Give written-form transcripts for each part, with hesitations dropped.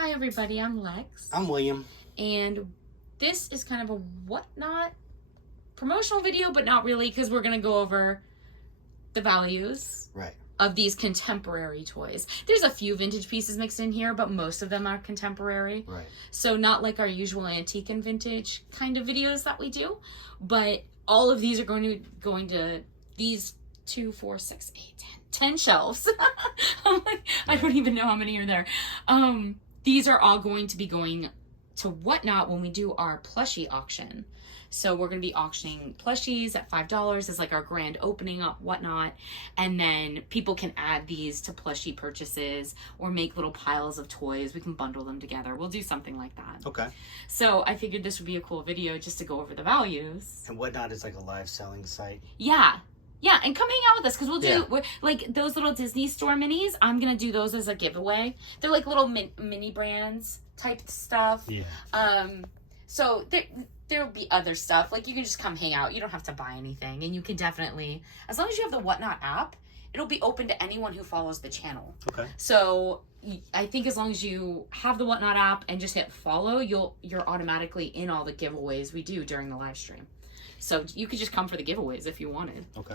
Hi everybody, I'm Lex. I'm William. And this is kind of a whatnot promotional video, but not really, because we're going to go over the values of these contemporary toys. There's a few vintage pieces mixed in here, but most of them are contemporary. Right. So not like our usual antique and vintage kind of videos that we do, but all of these are going to these 2, 4, 6, 8, 10 shelves. I'm like, I don't even know how many are there. These are all going to be going to Whatnot when we do our plushie auction. So we're going to be auctioning plushies at $5 as like our grand opening up Whatnot. And then people can add these to plushie purchases or make little piles of toys. We can bundle them together. We'll do something like that. Okay. So I figured this would be a cool video just to go over the values. And Whatnot is like a live selling site. Yeah. Yeah, and come hang out with us because we'll do like those little Disney store minis. I'm gonna do those as a giveaway. They're like little mini brands type stuff. Yeah. So there'll be other stuff. Like you can just come hang out. You don't have to buy anything, and you can definitely, as long as you have the Whatnot app, it'll be open to anyone who follows the channel. Okay. So I think as long as you have the Whatnot app and just hit follow, you're automatically in all the giveaways we do during the live stream. So you could just come for the giveaways if you wanted. Okay.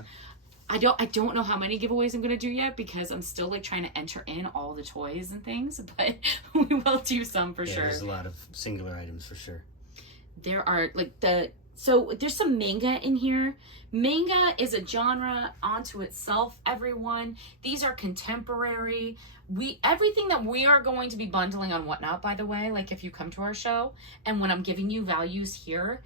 I don't know how many giveaways I'm gonna do yet because I'm still like trying to enter in all the toys and things, but we will do some for sure. There's a lot of singular items for sure. There are like so there's some manga in here. Manga is a genre onto itself, everyone. These are contemporary. Everything that we are going to be bundling on Whatnot, by the way, like if you come to our show and when I'm giving you values here,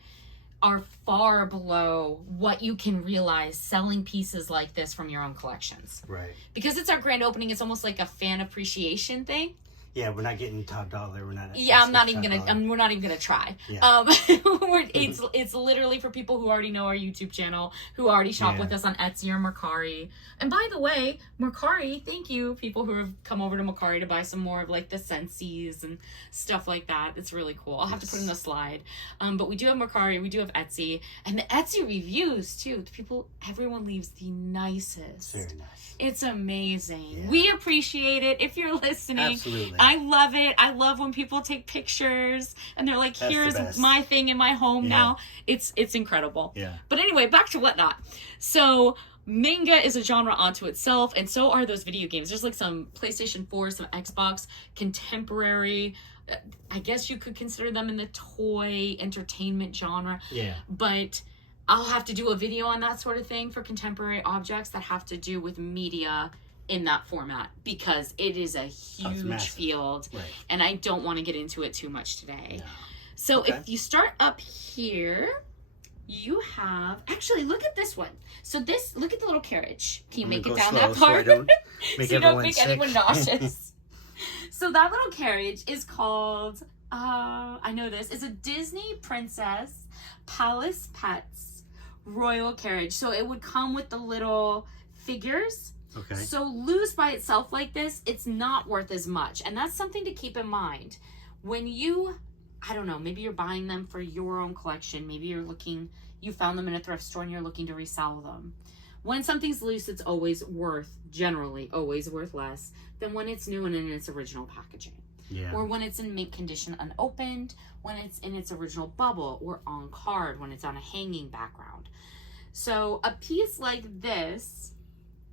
are far below what you can realize selling pieces like this from your own collections. Right. Because it's our grand opening, it's almost like a fan appreciation thing. Yeah, we're not getting top dollar. We're not. Yeah, we're not even gonna try. Yeah. It's literally for people who already know our YouTube channel, who already shop with us on Etsy or Mercari. And by the way, Mercari, thank you, people who have come over to Mercari to buy some more of like the Sensi's and stuff like that. It's really cool. I'll have to put in the slide. But we do have Mercari, we do have Etsy, and the Etsy reviews too. Everyone leaves the nicest. Very nice. It's amazing. Yeah. We appreciate it. If you're listening, absolutely. I love it. I love when people take pictures and they're like, That's here's my thing in my home now. It's incredible. Yeah. But anyway, back to Whatnot. So manga is a genre onto itself, and so are those video games. There's like some PlayStation 4, some Xbox, contemporary. I guess you could consider them in the toy entertainment genre. Yeah. But I'll have to do a video on that sort of thing for contemporary objects that have to do with media in that format because it is a huge field, and I don't want to get into it too much today. No. So if you start up here, you have, actually look at this one. So look at the little carriage. Can you make it down that part? So you don't make anyone nauseous. So that little carriage is called, I know this, it's a Disney Princess Palace Pets Royal Carriage. So it would come with the little figures. Okay. So loose by itself like this, it's not worth as much. And that's something to keep in mind. When I don't know, maybe you're buying them for your own collection. Maybe you found them in a thrift store and you're looking to resell them. When something's loose, it's generally always worth less than when it's new and in its original packaging. Yeah. Or when it's in mint condition unopened, when it's in its original bubble, or on card, when it's on a hanging background. So a piece like this,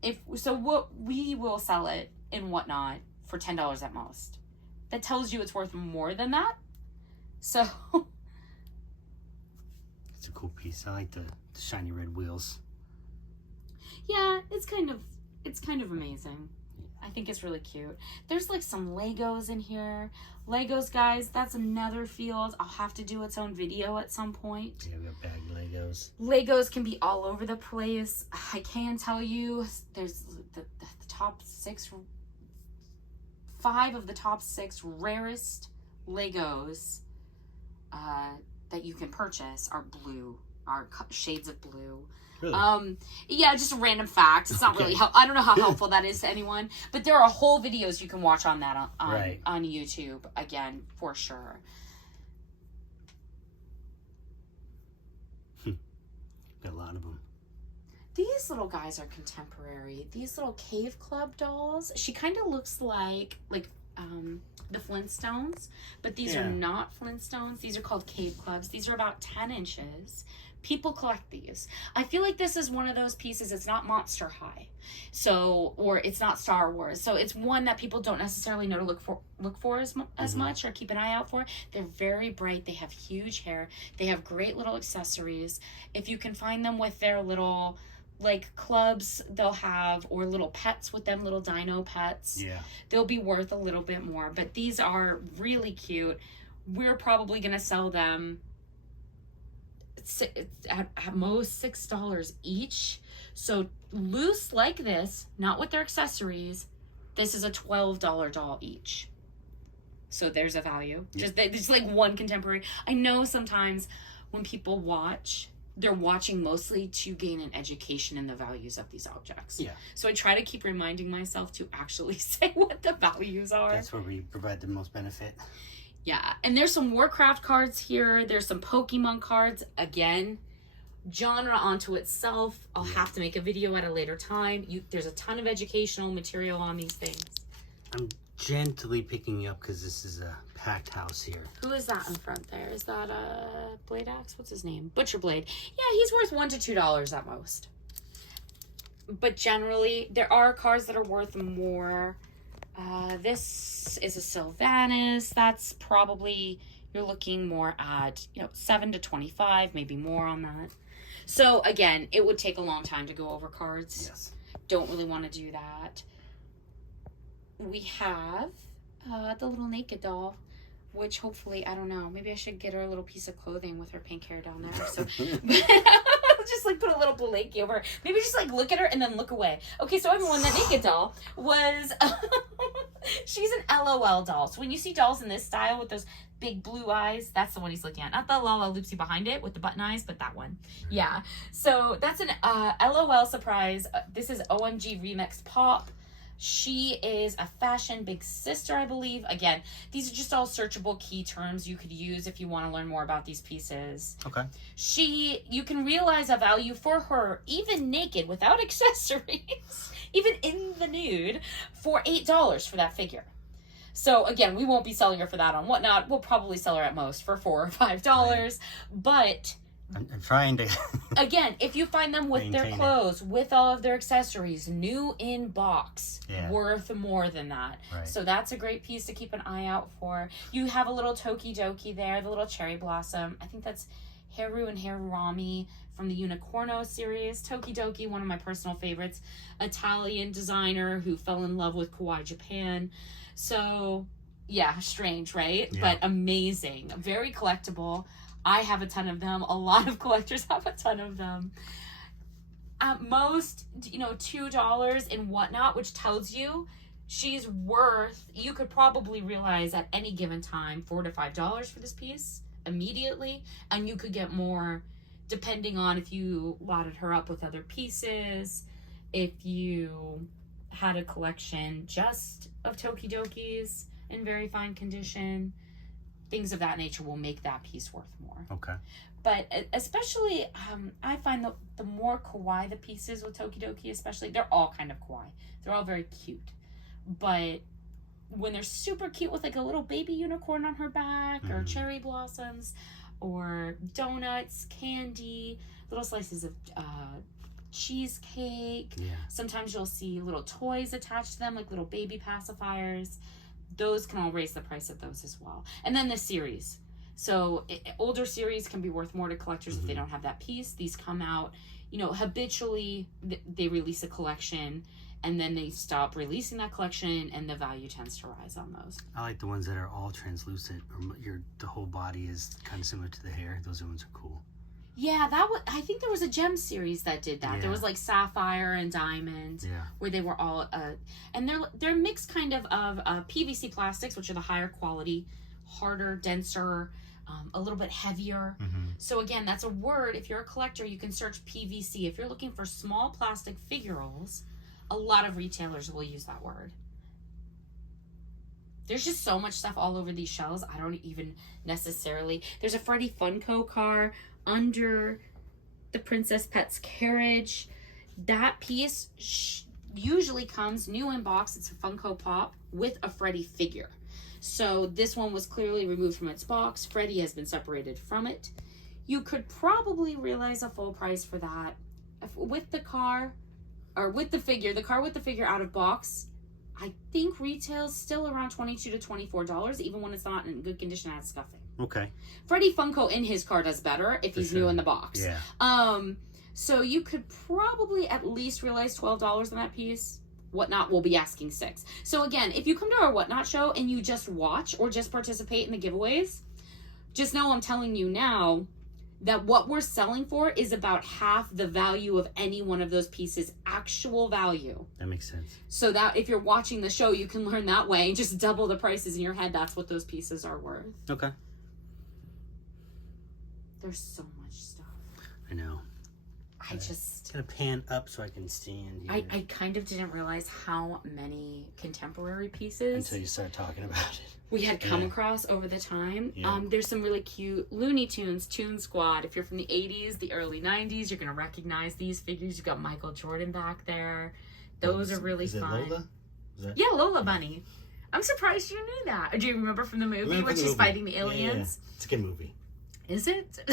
we will sell it in Whatnot for $10 at most. That tells you it's worth more than that. So it's a cool piece. I like the shiny red wheels. Yeah, it's kind of amazing. I think it's really cute. There's like some Legos in here. Legos, guys, that's another field. I'll have to do its own video at some point. Yeah, we got bagged Legos. Legos can be all over the place. I can tell you there's the top 5 of the top 6 rarest Legos that you can purchase are shades of blue. Really? Yeah, just a random fact. It's not really I don't know how helpful that is to anyone, but there are whole videos you can watch on that on YouTube again for sure. Got a lot of them. These little guys are contemporary. These little Cave Club dolls. She kind of looks like the Flintstones, but these are not Flintstones. These are called Cave Clubs. These are about 10 inches. People collect these. I feel like this is one of those pieces. It's not Monster High, so, or it's not Star Wars, so it's one that people don't necessarily know to look for as much or keep an eye out for. They're very bright. They have huge hair. They have great little accessories. If you can find them with their little like clubs they'll have, or little pets with them, little dino pets, they'll be worth a little bit more. But these are really cute. We're probably gonna sell them at most $6 each. So loose like this, not with their accessories, this is a $12 doll each. So there's a value. Just like one contemporary. I know sometimes when people watch, they're watching mostly to gain an education in the values of these objects. So I try to keep reminding myself to actually say what the values are. That's where we provide the most benefit. Yeah, and there's some Warcraft cards here. There's some Pokemon cards. Again, genre onto itself. I'll have to make a video at a later time. There's a ton of educational material on these things. I'm gently picking you up because this is a packed house here. Who is that in front there? Is that Blade Axe? What's his name? Butcher Blade. Yeah, he's worth $1 to $2 at most. But generally, there are cards that are worth more. This is a Sylvanas. That's probably, you're looking more at, $7 to $25, maybe more on that. So again, it would take a long time to go over cards. Yes. Don't really want to do that. We have the little naked doll, which hopefully, I don't know, maybe I should get her a little piece of clothing with her pink hair down there. So just like put a little blankie over her. Maybe just like look at her and then look away. Okay, so everyone, that naked doll was she's an LOL doll. So when you see dolls in this style with those big blue eyes, that's the one he's looking at. Not the Lala Loopsy behind it with the button eyes, but that one. Yeah. So that's an LOL surprise. This is OMG Remix Pop. She is a fashion big sister, I believe. Again, these are just all searchable key terms you could use if you want to learn more about these pieces. Okay. You can realize a value for her, even naked, without accessories, even in the nude, for $8 for that figure. So again, we won't be selling her for that on Whatnot. We'll probably sell her at most for $4 or $5. Right. But I'm trying to again, if you find them with their clothes, with all of their accessories, new in box, worth more than that. Right. So that's a great piece to keep an eye out for. You have a little Tokidoki there, the little cherry blossom. I think that's Haru and Harurami from the Unicorno series. Tokidoki, one of my personal favorites. Italian designer who fell in love with Kawaii Japan. So yeah, strange, right? Yeah. But amazing. Very collectible. I have a ton of them. A lot of collectors have a ton of them. At most, $2 in Whatnot, which tells you she's worth, you could probably realize at any given time, $4 to $5 for this piece immediately. And you could get more depending on if you lotted her up with other pieces, if you had a collection just of Tokidokis in very fine condition. Things of that nature will make that piece worth more. Okay. But especially, I find the more kawaii the pieces with Tokidoki, especially, they're all kind of kawaii. They're all very cute. But when they're super cute with like a little baby unicorn on her back, or cherry blossoms, or donuts, candy, little slices of cheesecake. Yeah. Sometimes you'll see little toys attached to them, like little baby pacifiers. Those can all raise the price of those as well. And then the series. So older series can be worth more to collectors if they don't have that piece. These come out, habitually they release a collection and then they stop releasing that collection and the value tends to rise on those. I like the ones that are all translucent or the whole body is kind of similar to the hair. Those ones are cool. Yeah, I think there was a gem series that did that. Yeah. There was like sapphire and diamond, where they were all, and they're mixed kind of PVC plastics, which are the higher quality, harder, denser, a little bit heavier. So again, that's a word. If you're a collector, you can search PVC. If you're looking for small plastic figurals, a lot of retailers will use that word. There's just so much stuff all over these shelves. I don't even necessarily. There's a Freddy Funko car under the Princess Pet's carriage. That piece, usually comes new in box. It's a Funko Pop with a Freddy figure. So this one was clearly removed from its box. Freddy has been separated from it. You could probably realize a full price for that. With the car, or with the figure, the car with the figure out of box, I think retails still around $22 to $24, even when it's not in good condition and has scuffing. Okay. Freddy Funko in his car does better if he's new in the box. Yeah. So you could probably at least realize $12 on that piece. Whatnot will be asking $6. So again, if you come to our Whatnot show and you just watch or just participate in the giveaways, just know I'm telling you now that what we're selling for is about half the value of any one of those pieces' actual value. That makes sense. So that if you're watching the show, you can learn that way and just double the prices in your head. That's what those pieces are worth. Okay. There's so much stuff. I know. I just... Gonna pan up so I can stand here. I kind of didn't realize how many contemporary pieces until you start talking about it. We had come across over the time. Yeah. There's some really cute Looney Tunes, Toon Squad. If you're from the 80s, the early 90s, you're going to recognize these figures. You've got Michael Jordan back there. Those are really fun. Lola? Yeah, Lola Bunny. I'm surprised you knew that. Do you remember from the movie when she's fighting the aliens? Yeah. It's a good movie. Is it?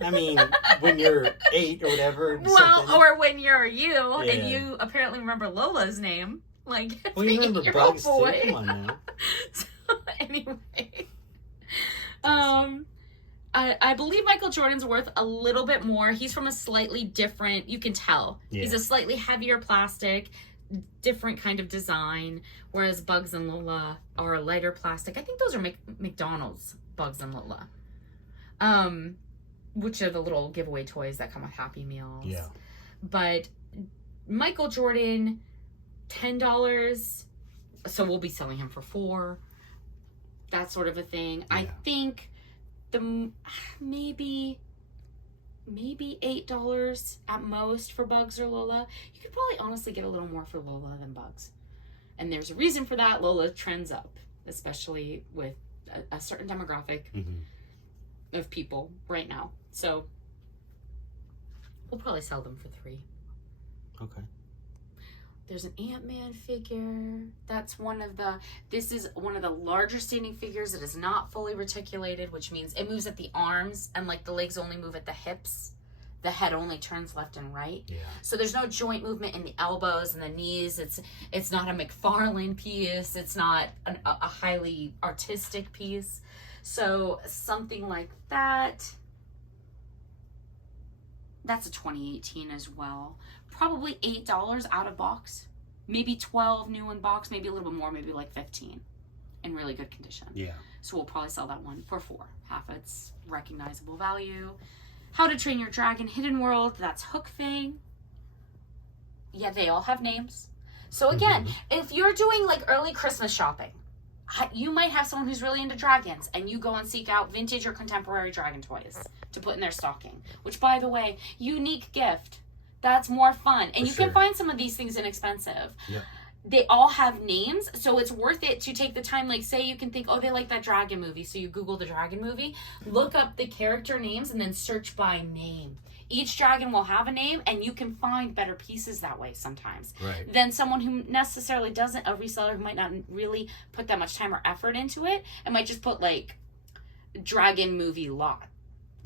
I mean, when you're 8 or whatever. Well, or when you're you and you apparently remember Lola's name. Like, well, you remember Bugs too. Come on now. So, anyway. I believe Michael Jordan's worth a little bit more. He's from a slightly different, you can tell. Yeah. He's a slightly heavier plastic, different kind of design, whereas Bugs and Lola are lighter plastic. I think those are McDonald's Bugs and Lola. Which are the little giveaway toys that come with Happy Meals. Yeah. But Michael Jordan, $10. So we'll be selling him for $4. That sort of a thing. Yeah. I think maybe $8 at most for Bugs or Lola. You could probably honestly get a little more for Lola than Bugs. And there's a reason for that. Lola trends up, especially with a certain demographic of people right now. So we'll probably sell them for $3. Okay. There's an Ant-Man figure. This is one of the larger standing figures that is not fully reticulated, which means it moves at the arms and like the legs only move at the hips. The head only turns left and right. Yeah. So there's no joint movement in the elbows and the knees. It's not a McFarlane piece. It's not a highly artistic piece. So something like that. That's a 2018 as well. Probably $8 out of box. Maybe 12 new in box. Maybe a little bit more. Maybe like 15 in really good condition. Yeah. So we'll probably sell that one for $4. Half its recognizable value. How to Train Your Dragon Hidden World. That's Hook Fang. Yeah, they all have names. So again, if you're doing like early Christmas shopping, you might have someone who's really into dragons and you go and seek out vintage or contemporary dragon toys to put in their stocking, which by the way, unique gift. That's more fun. And you can find some of these things inexpensive. Yeah. They all have names, so it's worth it to take the time. Like, say you can think, oh, they like that dragon movie. So you Google the dragon movie, look up the character names, and then search by name. Each dragon will have a name, and you can find better pieces that way sometimes. Right. Than someone who necessarily doesn't, a reseller who might not really put that much time or effort into it, and might just put, like, dragon movie lot.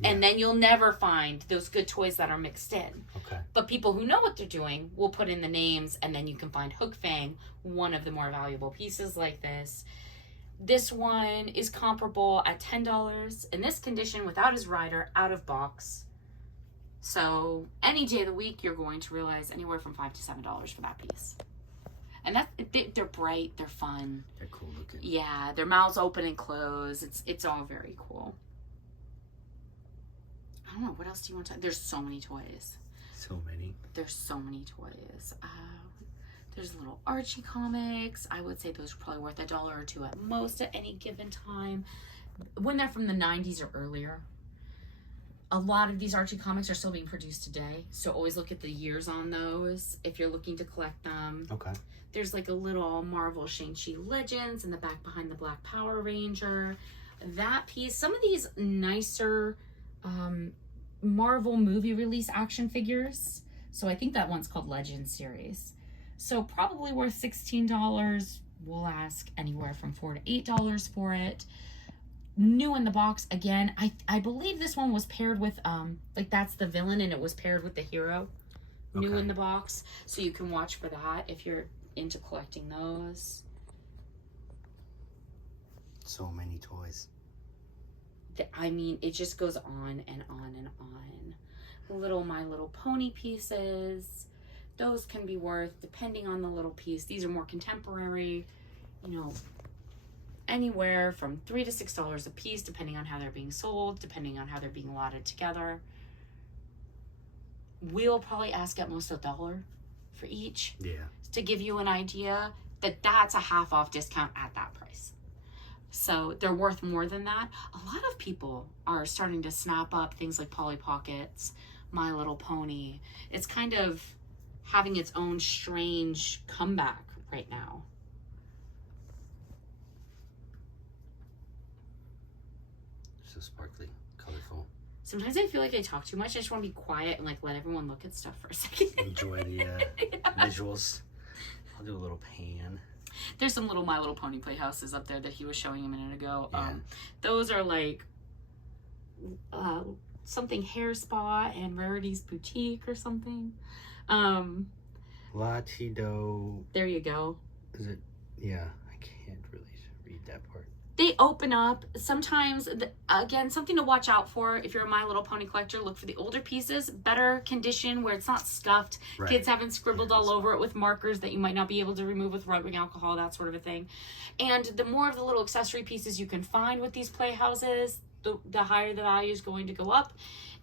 Yeah. And then you'll never find those good toys that are mixed in. Okay. But people who know what they're doing will put in the names, and then you can find Hook Fang, one of the more valuable pieces like this. This one is comparable at $10 in this condition without his rider, out of box. So any day of the week, you're going to realize anywhere from $5 to $7 for that piece. And they're bright, they're fun. They're cool looking. Yeah, their mouths open and close. It's all very cool. I don't know, what else do you want to... There's so many toys. So many. There's so many toys. There's little Archie comics. I would say those are probably worth $1 or $2 at most at any given time. When they're from the 90s or earlier. A lot of these Archie comics are still being produced today. So always look at the years on those if you're looking to collect them. Okay. There's like a little Marvel Shang-Chi Legends in the back behind the Black Power Ranger. That piece. Some of these nicer... Marvel movie release action figures. So I think that one's called Legends series. So probably worth $16. We'll ask anywhere from $4 to $8 for it. New in the box again. I believe this one was paired with like that's the villain and it was paired with the hero. New in the box, so you can watch for that if you're into collecting those. So many toys. I mean, it just goes on and on and on. Little My Little Pony pieces. Those can be worth, depending on the little piece. These are more contemporary, you know, anywhere from $3 to $6 a piece, depending on how they're being sold, depending on how they're being allotted together. We'll probably ask at most $1 for each. Yeah. To give you an idea that that's a half off discount at that price. So they're worth more than that. A lot of people are starting to snap up things like Polly Pockets, My Little Pony. It's kind of having its own strange comeback right now. So sparkly, colorful. Sometimes I feel like I talk too much. I just want to be quiet and like let everyone look at stuff for a second. Enjoy the visuals. I'll do a little pan. There's some little My Little Pony playhouses up there that he was showing a minute ago. Yeah. Those are like something Hair Spa and Rarity's Boutique or something. Latido. There you go. Is it? Yeah, I can't really read that part. They open up. Sometimes, again, something to watch out for. If you're a My Little Pony collector, look for the older pieces. Better condition where it's not scuffed. Right. Kids haven't scribbled all over it with markers that you might not be able to remove with rubbing alcohol, that sort of a thing. And the more of the little accessory pieces you can find with these playhouses, the higher the value is going to go up.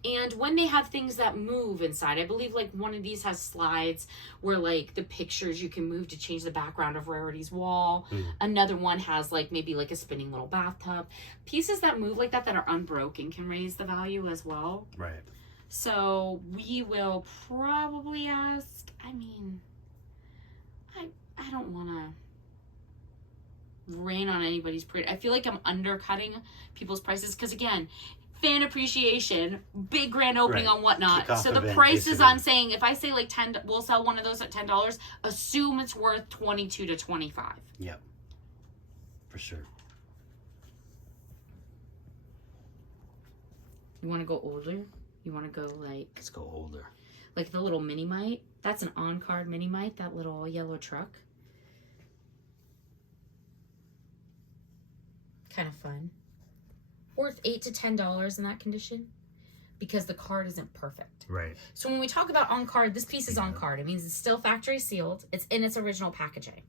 And when they have things that move inside, I believe like one of these has slides where like the pictures you can move to change the background of Rarity's wall. Another one has like maybe like a spinning little bathtub. Pieces that move like that that are unbroken can raise the value as well. Right. So we will probably ask, I mean, I don't want to rain on anybody's parade. I feel like I'm undercutting people's prices because again, fan appreciation, big grand opening on whatnot. Kickoff So the event, prices basically. I'm saying, if I say like 10, we'll sell one of those at $10. Assume it's worth 22 to 25. Yep. For sure. You want to go older? You want to go like Let's go older. like the little mini mite? That's an on-card mini mite. That little yellow truck. Kind of fun. Worth $8 to $10 in that condition because the card isn't perfect. Right. So when we talk about on card, this piece is on card. It means it's still factory sealed. It's in its original packaging.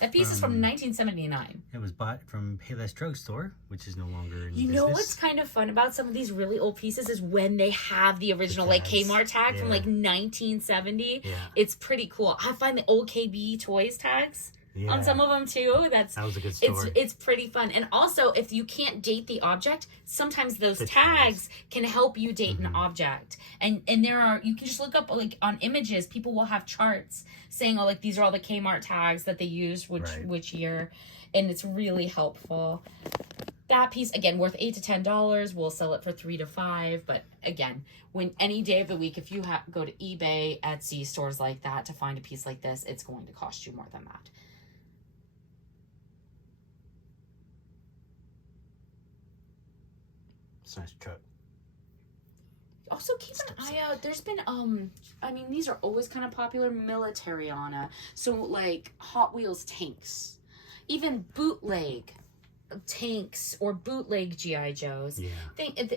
That piece is from 1979. It was bought from Payless Drugstore, which is no longer in You business. know what's kind of fun about some of these really old pieces is when they have the original like tags. Kmart tag from Yeah. like 1970. Yeah. It's pretty cool. I find the old KB Toys tags on some of them too. That was a good store. It's pretty fun. And also, if you can't date the object, sometimes those The tags can help you date an object. And there are, you can just look up like on images, people will have charts saying, oh, like these are all the Kmart tags that they used which year, and it's really helpful. That piece again worth $8 to $10. We'll sell it for $3 to $5. But again, when any day of the week, if you go to eBay, Etsy, stores like that to find a piece like this, it's going to cost you more than that. It's a nice truck. Also keep an eye out. There's been I mean these are always kind of popular, Militariana. So like Hot Wheels tanks. Even bootleg tanks or bootleg G.I. Joes. Yeah.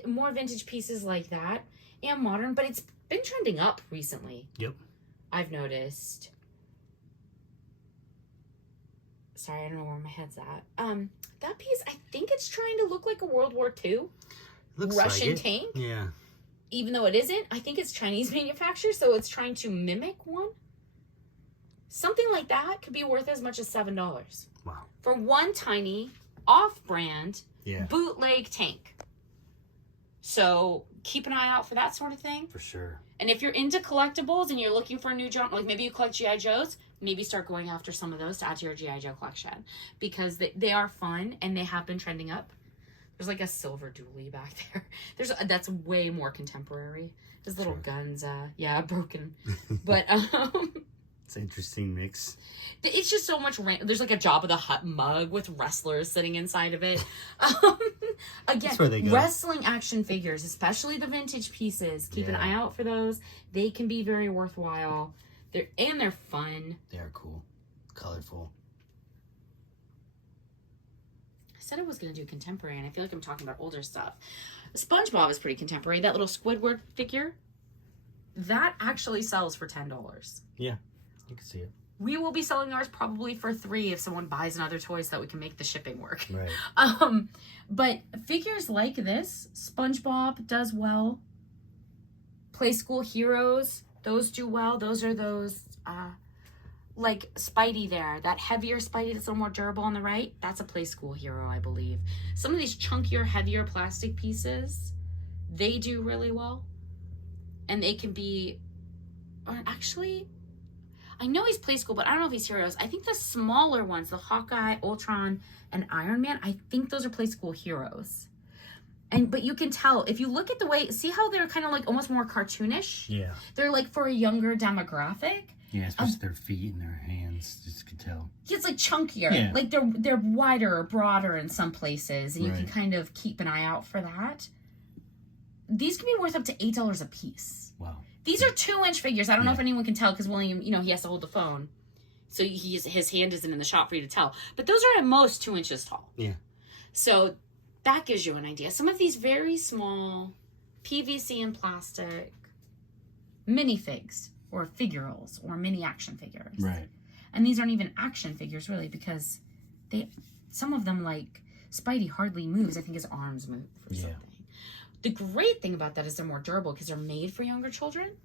More vintage pieces like that and modern, but it's been trending up recently. Yep. I've noticed. Sorry, I don't know where my head's at. That piece, I think it's trying to look like a World War II Looks Russian like it. tank. Yeah. Even though it isn't, I think it's Chinese manufactured, so it's trying to mimic one. Something like that could be worth as much as $7 Wow. for one tiny off-brand Yeah. bootleg tank. So keep an eye out for that sort of thing. For sure. And if you're into collectibles and you're looking for a new genre, like maybe you collect G.I. Joes, maybe start going after some of those to add to your G.I. Joe collection because they are fun and they have been trending up. There's like a silver dually back there. That's way more contemporary. There's little guns, broken. But It's an interesting mix. It's just so much there's like a Jabba the Hutt mug with wrestlers sitting inside of it. Again, That's where they go. Wrestling action figures, especially the vintage pieces, keep an Yeah. eye out for those. They can be very worthwhile. They're fun. They are cool. Colorful. I said I was going to do contemporary, and I feel like I'm talking about older stuff. SpongeBob is pretty contemporary. That little Squidward figure, that actually sells for $10. Yeah, you can see it. We will be selling ours probably for $3 if someone buys another toy so that we can make the shipping work. Right. But figures like this, SpongeBob does well. Play School Heroes, those do well. Those are those, like Spidey there. That heavier Spidey that's a little more durable on the right, that's a Play School Hero, I believe. Some of these chunkier, heavier plastic pieces, they do really well. And they can be, or actually, I know he's Play School, but I don't know if he's Heroes. I think the smaller ones, the Hawkeye, Ultron, and Iron Man, I think those are Play School Heroes. But you can tell, if you look at the way, see how they're kind of like almost more cartoonish? Yeah. They're like for a younger demographic. Yeah, especially their feet and their hands, just could tell. It's like chunkier. Yeah. Like they're wider or broader in some places, and you can Right. kind of keep an eye out for that. These can be worth up to $8 a piece. Wow. These are 2-inch figures. I don't know if Yeah. anyone can tell because William, he has to hold the phone. So his hand isn't in the shot for you to tell. But those are at most 2 inches tall. Yeah. So that gives you an idea. Some of these very small PVC and plastic minifigs or figurals or mini action figures. Right. And these aren't even action figures really because some of them, like Spidey hardly moves. I think his arms move or Yeah. something. The great thing about that is they're more durable because they're made for younger children.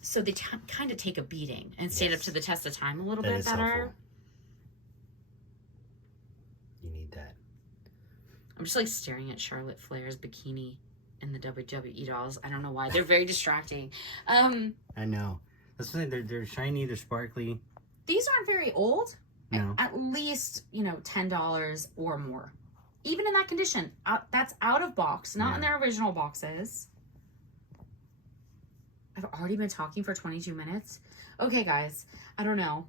So they kind of take a beating and stand up Yes. to the test of time a little That bit is better. helpful. You need that. I'm just like staring at Charlotte Flair's bikini and the WWE dolls. I don't know why. They're very distracting. I know. That's what they're shiny, they're sparkly. These aren't very old. No. At least, $10 or more. Even in that condition. That's out of box, not in Yeah. their original boxes. I've already been talking for 22 minutes. Okay, guys. I don't know.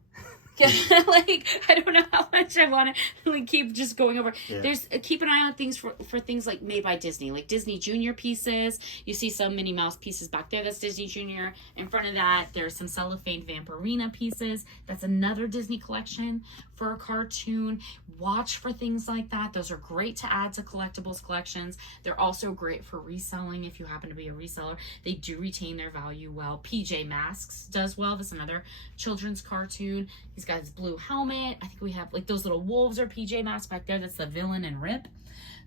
I don't know how much I want to keep just going over. Yeah. There's keep an eye on things for things like made by Disney, like Disney Junior pieces. You see some Minnie Mouse pieces back there. That's Disney Junior. In front of that, there's some cellophane Vampirina pieces. That's another Disney collection for a cartoon. Watch for things like that. Those are great to add to collectibles collections. They're also great for reselling if you happen to be a reseller. They do retain their value well. PJ Masks does well. That's another children's cartoon. He's got his blue helmet. I think we have like those little wolves or PJ Masks back there. That's the villain and Rip.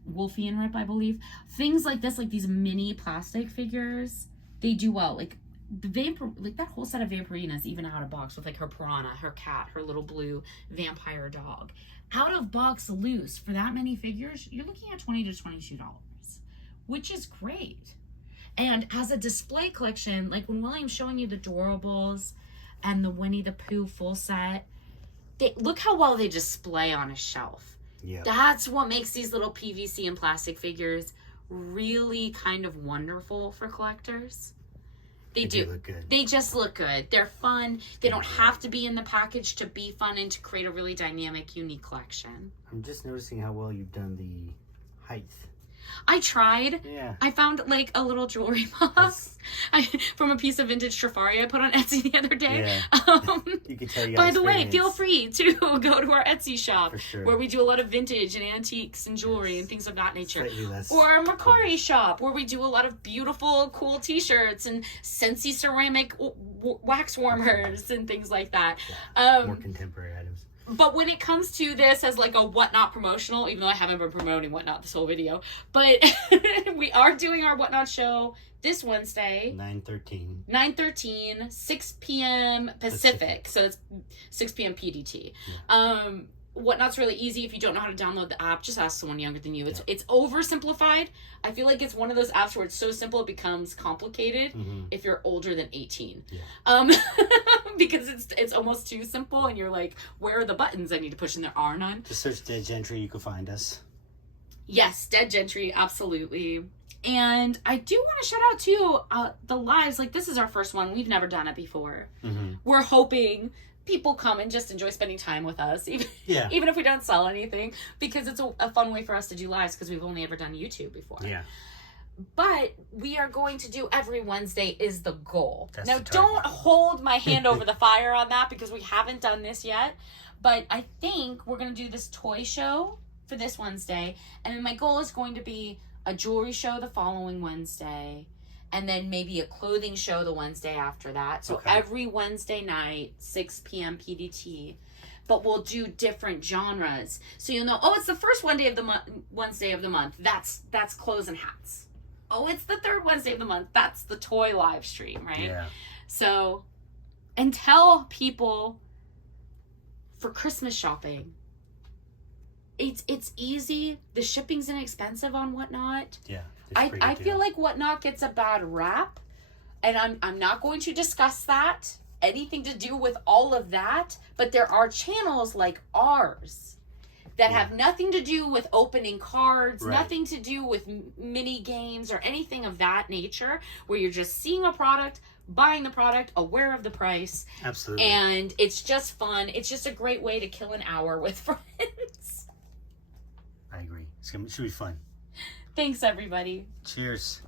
Wolfie and Rip, I believe. Things like this, like these mini plastic figures, they do well. Like that whole set of Vampirinas, even out of box with like her piranha, her cat, her little blue vampire dog. Out of box loose for that many figures, you're looking at $20 to $22, which is great. And as a display collection, like when William's showing you the Doorables and the Winnie the Pooh full set, look how well they display on a shelf. Yeah. That's what makes these little PVC and plastic figures really kind of wonderful for collectors. They do. Look good. They just look good. They're fun. They don't have to be in the package to be fun and to create a really dynamic, unique collection. I'm just noticing how well you've done the height. I tried. Yeah. I found like a little jewelry box from a piece of vintage Trifari I put on Etsy the other day. Yeah. You can tell you got By the way, experience. feel free to go to our Etsy shop For sure. where we do a lot of vintage and antiques and jewelry Yes. and things of that nature. Slightly less Or our Mercari shop where we do a lot of beautiful, cool t-shirts and Scentsy ceramic wax warmers and things like that. more contemporary items. But when it comes to this as like a Whatnot promotional, even though I haven't been promoting Whatnot this whole video, but we are doing our Whatnot show this Wednesday, 9/13. 9/13, 6 p.m. Pacific. So it's 6 p.m. PDT. Yeah. Whatnot's really easy. If you don't know how to download the app, just ask someone younger than you. It's oversimplified. I feel like it's one of those apps where it's so simple it becomes complicated if you're older than 18. Yeah. Because it's almost too simple and you're like, where are the buttons I need to push and there are none? Just search Dead Gentry, you can find us. Yes, Dead Gentry, absolutely. And I do want to shout out too the lives. Like, this is our first one. We've never done it before. Mm-hmm. We're hoping people come and just enjoy spending time with us, even if we don't sell anything, because it's a fun way for us to do lives, because we've only ever done YouTube before. Yeah. But we are going to do every Wednesday is the goal. That's now, the target. don't hold my hand over the fire on that, because we haven't done this yet. But I think we're going to do this toy show for this Wednesday. And then my goal is going to be a jewelry show the following Wednesday. And then maybe a clothing show the Wednesday after that. So every Wednesday night, 6 p.m. PDT. But we'll do different genres. So you'll know, oh, it's the first Wednesday of the month. That's clothes and hats. Oh, it's the third Wednesday of the month. That's the toy live stream, right? Yeah. So, and tell people for Christmas shopping, it's easy. The shipping's inexpensive on Whatnot. Yeah. I feel like Whatnot gets a bad rap, and I'm not going to discuss that, anything to do with all of that, but there are channels like ours that have nothing to do with opening cards, nothing to do with mini games or anything of that nature, where you're just seeing a product, buying the product, aware of the price. Absolutely. And it's just fun. It's just a great way to kill an hour with friends. I agree. It should be fun. Thanks, everybody. Cheers.